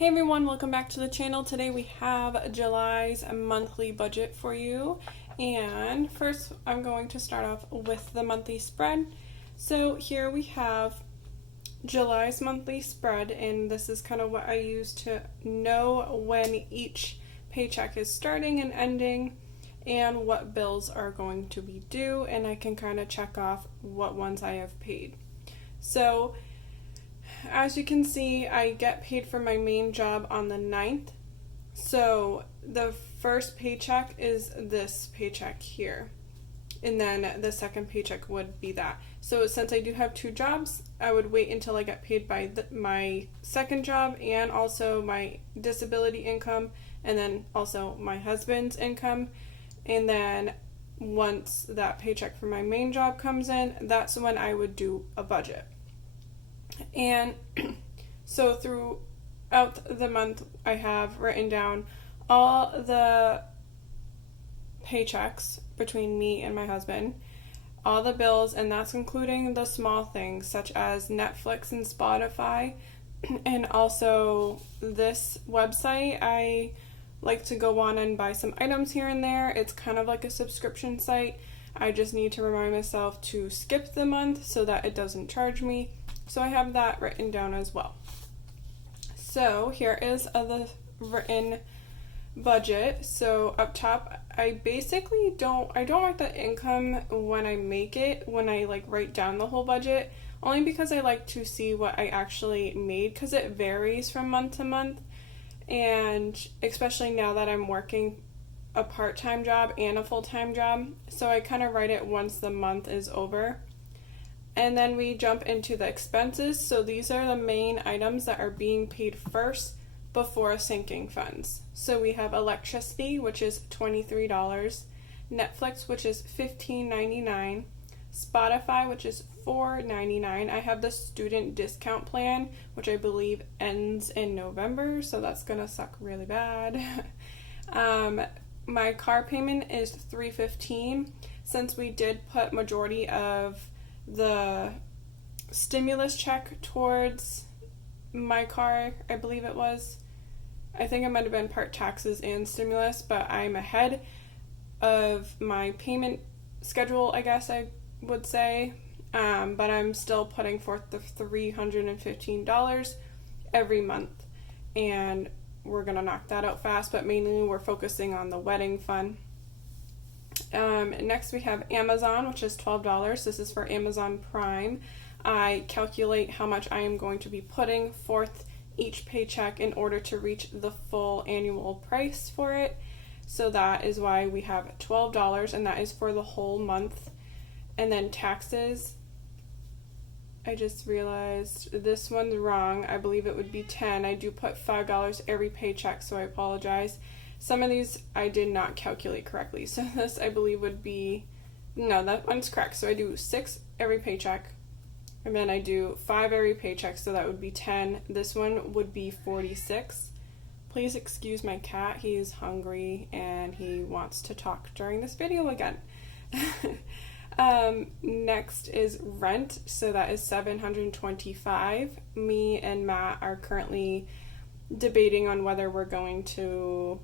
Hey everyone, welcome back to the channel. Today we have July's monthly budget for you. And first I'm going to start off with the monthly spread. So here we have July's monthly spread, and this is kind of what I use to know when each paycheck is starting and ending and what bills are going to be due, and I can kind of check off what ones I have paid. So as you can see, I get paid for my main job on the 9th. So the first paycheck is this paycheck here. And then the second paycheck would be that. So since I do have two jobs, I would wait until I get paid by my second job and also my disability income and then also my husband's income. And then once that paycheck for my main job comes in, that's when I would do a budget. And so throughout the month, I have written down all the paychecks between me and my husband, all the bills, and that's including the small things such as Netflix and Spotify. And also this website, I like to go on and buy some items here and there. It's kind of like a subscription site. I just need to remind myself to skip the month so that it doesn't charge me. So I have that written down as well. So here is the written budget. So up top, I don't write the income when I make it, when I write down the whole budget, only because I like to see what I actually made, because it varies from month to month. And especially now that I'm working a part-time job and a full-time job, so I kind of write it once the month is over. And then we jump into the expenses. So these are the main items that are being paid first before sinking funds. So we have electricity, which is $23, Netflix, which is $15.99, Spotify, which is $4.99. I have the student discount plan, which I believe ends in November, so that's gonna suck really bad. My car payment is $315. Since we did put majority of the stimulus check towards my car, I believe it was. I think it might have been part taxes and stimulus, but I'm ahead of my payment schedule, I guess I would say. But I'm still putting forth the $315 every month, and we're gonna knock that out fast, but mainly we're focusing on the wedding fund. Next we have Amazon, which is $12. This is for Amazon Prime. I calculate how much I am going to be putting forth each paycheck in order to reach the full annual price for it. So that is why we have $12, and that is for the whole month. And then taxes, I just realized this one's wrong. I believe it would be $10. I do put $5 every paycheck, so I apologize. Some of these I did not calculate correctly. So this I believe would be, no, that one's correct. So I do 6 every paycheck, and then I do 5 every paycheck, so that would be 10. This one would be 46. Please excuse my cat. He is hungry and he wants to talk during this video again. Next is rent. So that is $725. Me and Matt are currently debating on whether we're going to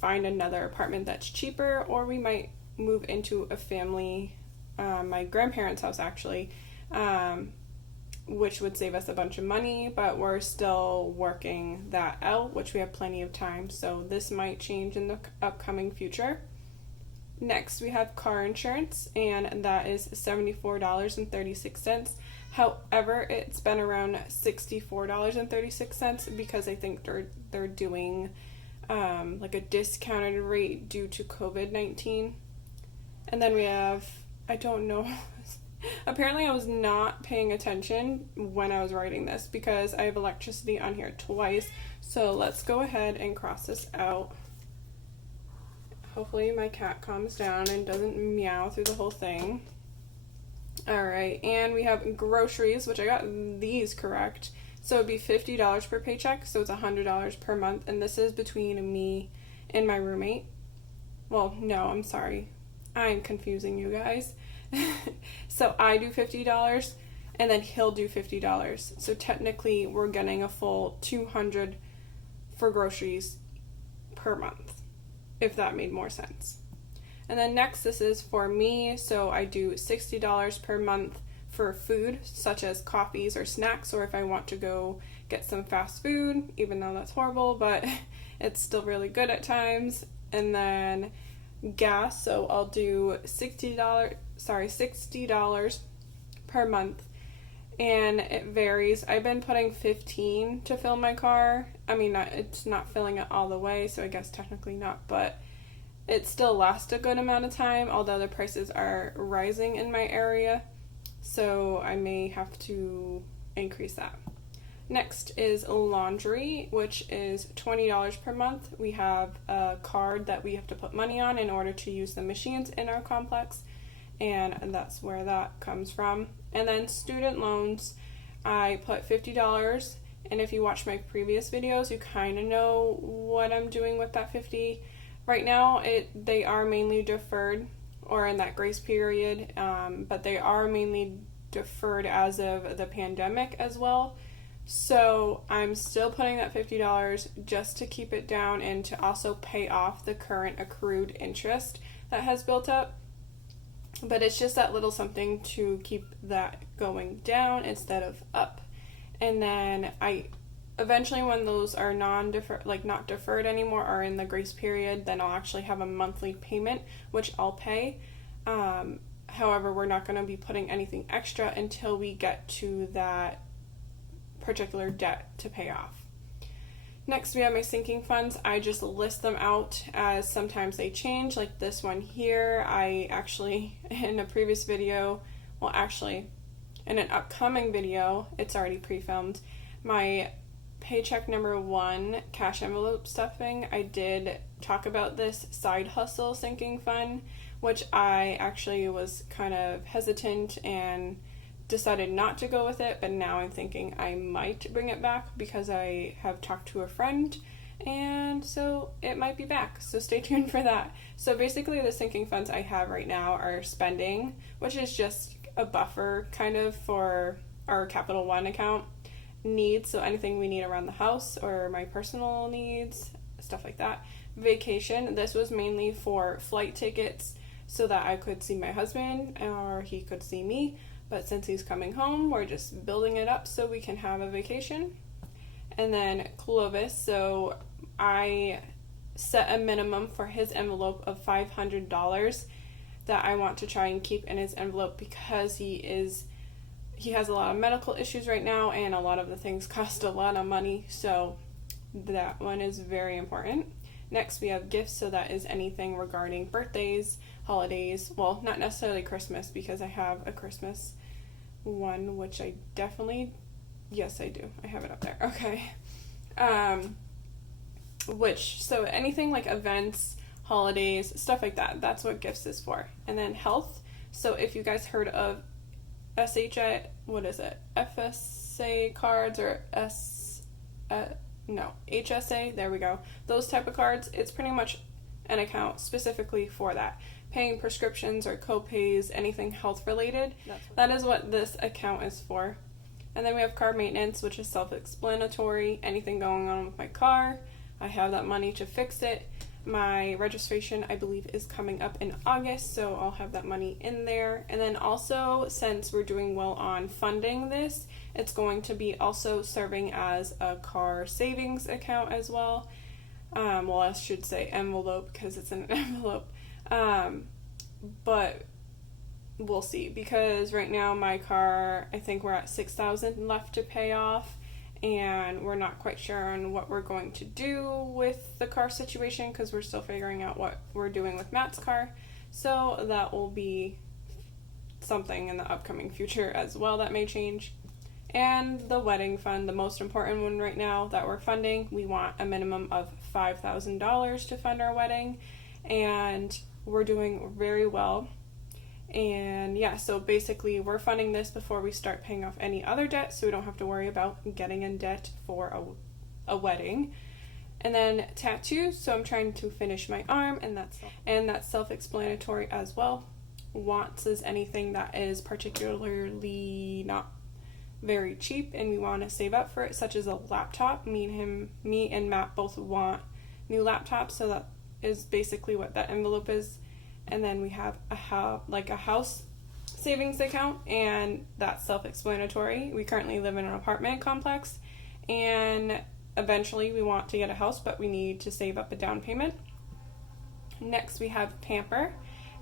find another apartment that's cheaper, or we might move into a family, my grandparents' house actually, which would save us a bunch of money, but we're still working that out, which we have plenty of time, so this might change in the upcoming future. Next, we have car insurance, and that is $74.36. However, it's been around $64.36 because I think they're doing a discounted rate due to COVID-19. And then we have, I don't know, apparently I was not paying attention when I was writing this because I have electricity on here twice. So let's go ahead and cross this out. Hopefully my cat calms down and doesn't meow through the whole thing. Alright, and we have groceries, which I got these correct. So it would be $50 per paycheck, so it's $100 per month, and this is between me and my roommate. Well, no, I'm sorry. I'm confusing you guys. So I do $50, and then he'll do $50. So technically, we're getting a full $200 for groceries per month, if that made more sense. And then next, this is for me, so I do $60 per month for food, such as coffees or snacks, or if I want to go get some fast food, even though that's horrible, but it's still really good at times. And then gas, so I'll do $60 per month, and it varies. I've been putting $15 to fill my car. I mean, it's not filling it all the way, so I guess technically not, but it still lasts a good amount of time, although the prices are rising in my area, so I may have to increase that. Next is laundry, which is $20 per month. We have a card that we have to put money on in order to use the machines in our complex, and that's where that comes from. And then student loans, I put $50, and if you watch my previous videos, you kind of know what I'm doing with that $50. Right now, they are mainly deferred, or in that grace period, but they are mainly deferred as of the pandemic as well. So I'm still putting that $50 just to keep it down and to also pay off the current accrued interest that has built up. But it's just that little something to keep that going down instead of up. And then eventually, when those are not deferred anymore, or in the grace period, then I'll actually have a monthly payment, which I'll pay. However, we're not going to be putting anything extra until we get to that particular debt to pay off. Next, we have my sinking funds. I just list them out as sometimes they change, like this one here. I actually, in a previous video, in an upcoming video, it's already pre-filmed, my paycheck number 1 cash envelope stuffing, I did talk about this side hustle sinking fund, which I actually was kind of hesitant and decided not to go with it, but now I'm thinking I might bring it back because I have talked to a friend, and so it might be back, so stay tuned for that. So basically, the sinking funds I have right now are spending, which is just a buffer kind of for our Capital One account needs, so anything we need around the house or my personal needs, stuff like that. Vacation, this was mainly for flight tickets so that I could see my husband or he could see me, but since he's coming home, we're just building it up so we can have a vacation. And then Clovis, so I set a minimum for his envelope of $500 that I want to try and keep in his envelope because he has a lot of medical issues right now, and a lot of the things cost a lot of money, so that one is very important. Next, we have gifts, so that is anything regarding birthdays, holidays, well, not necessarily Christmas, because I have a Christmas one, which I definitely, yes, I do. I have it up there. Okay. So anything like events, holidays, stuff like that, that's what gifts is for. And then health, so if you guys heard of FSA cards or HSA, there we go. Those type of cards, it's pretty much an account specifically for that. Paying prescriptions or co-pays, anything health related. That is what this account is for. And then we have car maintenance, which is self-explanatory. Anything going on with my car, I have that money to fix it. My registration, I believe, is coming up in August, so I'll have that money in there. And then also, since we're doing well on funding this, it's going to be also serving as a car savings account as well. Well, I should say envelope because it's an envelope. But we'll see, because right now my car, I think we're at $6,000 left to pay off, and we're not quite sure on what we're going to do with the car situation because we're still figuring out what we're doing with Matt's car. So that will be something in the upcoming future as well that may change. And the wedding fund, the most important one right now that we're funding, we want a minimum of $5,000 to fund our wedding, and we're doing very well. And yeah, so basically we're funding this before we start paying off any other debt, so we don't have to worry about getting in debt for a wedding. And then tattoos, so I'm trying to finish my arm, and that's self-explanatory as well. Wants is anything that is particularly not very cheap and we want to save up for it, such as a laptop. Me and Matt both want new laptops, so that is basically what that envelope is. And then we have a house savings account, and that's self-explanatory. We currently live in an apartment complex, and eventually we want to get a house, but we need to save up a down payment. Next we have Pamper,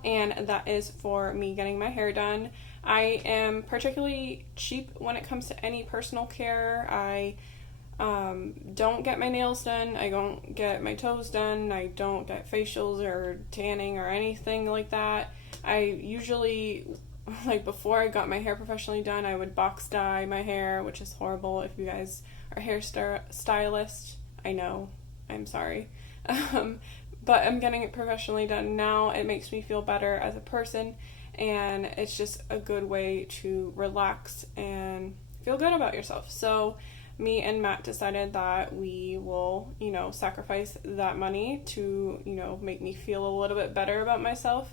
and that is for me getting my hair done. I am particularly cheap when it comes to any personal care. I don't get my nails done, I don't get my toes done, I don't get facials or tanning or anything like that. I usually, like before I got my hair professionally done, I would box dye my hair, which is horrible. If you guys are hair stylist, I know, I'm sorry. But I'm getting it professionally done now. It makes me feel better as a person, and it's just a good way to relax and feel good about yourself. So me and Matt decided that we will, sacrifice that money to, make me feel a little bit better about myself.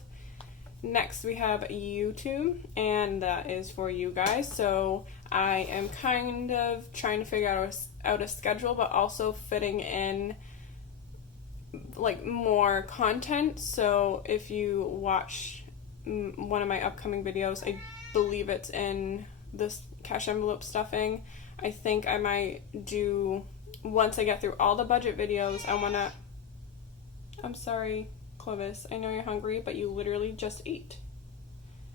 Next we have YouTube, and that is for you guys. So I am kind of trying to figure out a schedule, but also fitting in like more content. So if you watch one of my upcoming videos, I believe it's in this cash envelope stuffing. I think I might do, once I get through all the budget videos, I'm sorry, Clovis, I know you're hungry, but you literally just ate.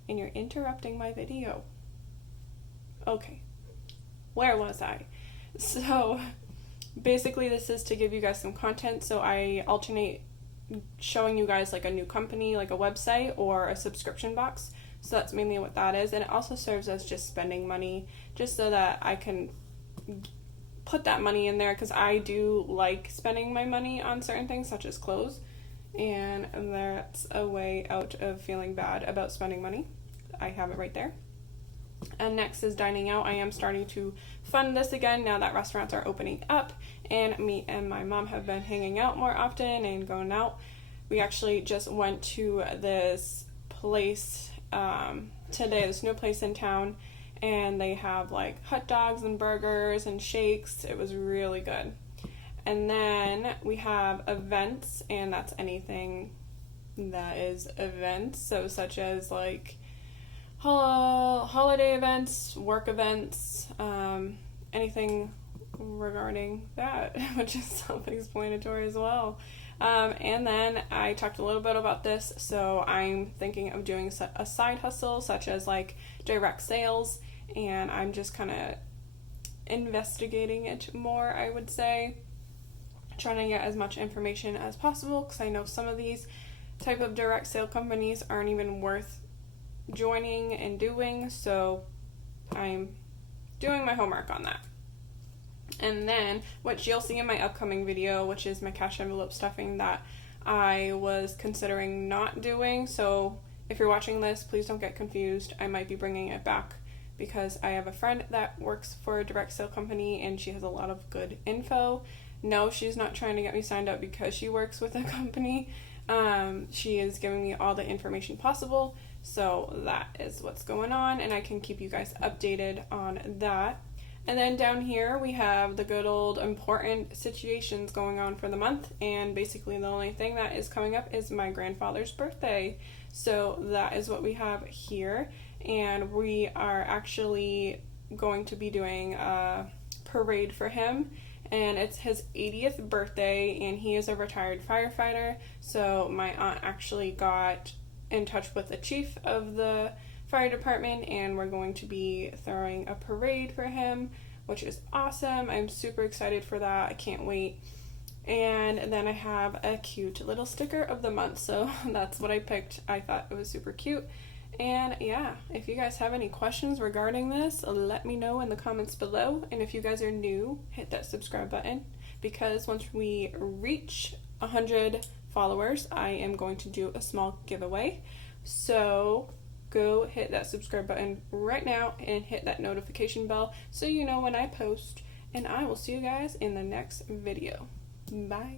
And you're interrupting my video. Okay, where was I? So basically this is to give you guys some content, so I alternate showing you guys like a new company, like a website or a subscription box. So that's mainly what that is, and it also serves as just spending money, just so that I can put that money in there, because I do like spending my money on certain things such as clothes, and that's a way out of feeling bad about spending money. I have it right there. And next is dining out. I am starting to fund this again now that restaurants are opening up, and me and my mom have been hanging out more often and going out. We actually just went to this place today, this new place in town, and they have like hot dogs and burgers and shakes. It was really good. And then we have events, and that's anything that is events, so such as like holiday events, work events, anything regarding that, which is self-explanatory as well. And then I talked a little bit about this, so I'm thinking of doing a side hustle such as like direct sales, and I'm just kind of investigating it more, I would say, trying to get as much information as possible, because I know some of these type of direct sale companies aren't even worth joining and doing, so I'm doing my homework on that. And then, which you'll see in my upcoming video, which is my cash envelope stuffing that I was considering not doing. So if you're watching this, please don't get confused. I might be bringing it back because I have a friend that works for a direct sale company and she has a lot of good info. No, she's not trying to get me signed up because she works with a company. She is giving me all the information possible. So that is what's going on, and I can keep you guys updated on that. And then down here we have the good old important situations going on for the month, and basically the only thing that is coming up is my grandfather's birthday. So that is what we have here, and we are actually going to be doing a parade for him, and it's his 80th birthday, and he is a retired firefighter. So my aunt actually got in touch with the chief of the fire department, and we're going to be throwing a parade for him, which is awesome. I'm super excited for that. I can't wait. And then I have a cute little sticker of the month, so that's what I picked. I thought it was super cute. And yeah, if you guys have any questions regarding this, let me know in the comments below. And if you guys are new, hit that subscribe button, because once we reach 100 followers, I am going to do a small giveaway. So go hit that subscribe button right now and hit that notification bell so you know when I post, and I will see you guys in the next video. Bye.